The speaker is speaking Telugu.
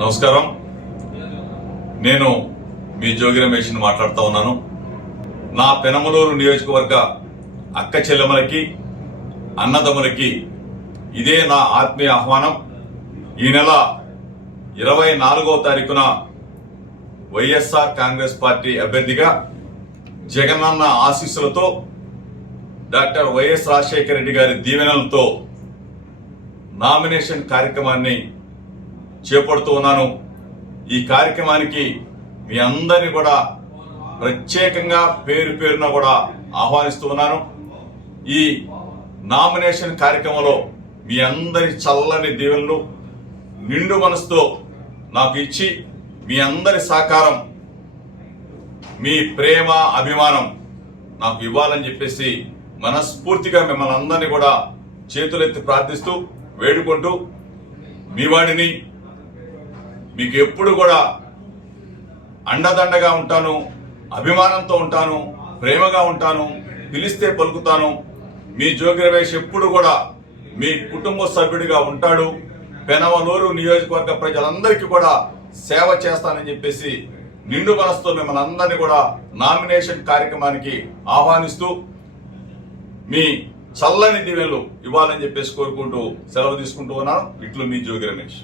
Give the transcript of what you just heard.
నమస్కారం. నేను మీ జోగి రమేష్ మాట్లాడుతూ ఉన్నాను. నా పెనమలూరు నియోజకవర్గ అక్క చెల్లెమ్మలకి, అన్నదమ్ములకి ఇదే నా ఆత్మీయ ఆహ్వానం. ఈ నెల 24వ తారీఖున వైఎస్ఆర్ కాంగ్రెస్ పార్టీ అభ్యర్థిగా జగనన్న ఆశీస్సులతో డాక్టర్ వైఎస్ రాజశేఖర రెడ్డి గారి దీవెనలతో నామినేషన్ కార్యక్రమాన్ని చేపడుతూ ఉన్నాను. ఈ కార్యక్రమానికి మీ అందరినీ కూడా ప్రత్యేకంగా పేరు పేరున కూడా ఆహ్వానిస్తూ ఉన్నాను. ఈ నామినేషన్ కార్యక్రమంలో మీ అందరి చల్లని దీవెనలు నిండు మనసుతో నాకు ఇచ్చి మీ అందరి సహకారం, మీ ప్రేమ, అభిమానం నాకు ఇవ్వాలని చెప్పేసి మనస్ఫూర్తిగా మిమ్మల్ని అందరినీ కూడా చేతులెత్తి ప్రార్థిస్తూ వేడుకుంటూ, మీ వాడిని మీకు ఎప్పుడు కూడా అండదండగా ఉంటాను, అభిమానంతో ఉంటాను, ప్రేమగా ఉంటాను, పిలిస్తే పలుకుతాను. మీ జోగి రమేష్ ఎప్పుడు కూడా మీ కుటుంబ సభ్యుడిగా ఉంటాడు. పెనమలూరు నియోజకవర్గ ప్రజలందరికీ కూడా సేవ చేస్తానని చెప్పేసి నిండు మనసుతో మిమ్మల్ని అందరినీ కూడా నామినేషన్ కార్యక్రమానికి ఆహ్వానిస్తూ మీ చల్లని దీవెనలు ఇవ్వాలని చెప్పేసి కోరుకుంటూ సెలవు తీసుకుంటూ ఉన్నాను. ఇట్లు మీ జోగి రమేష్.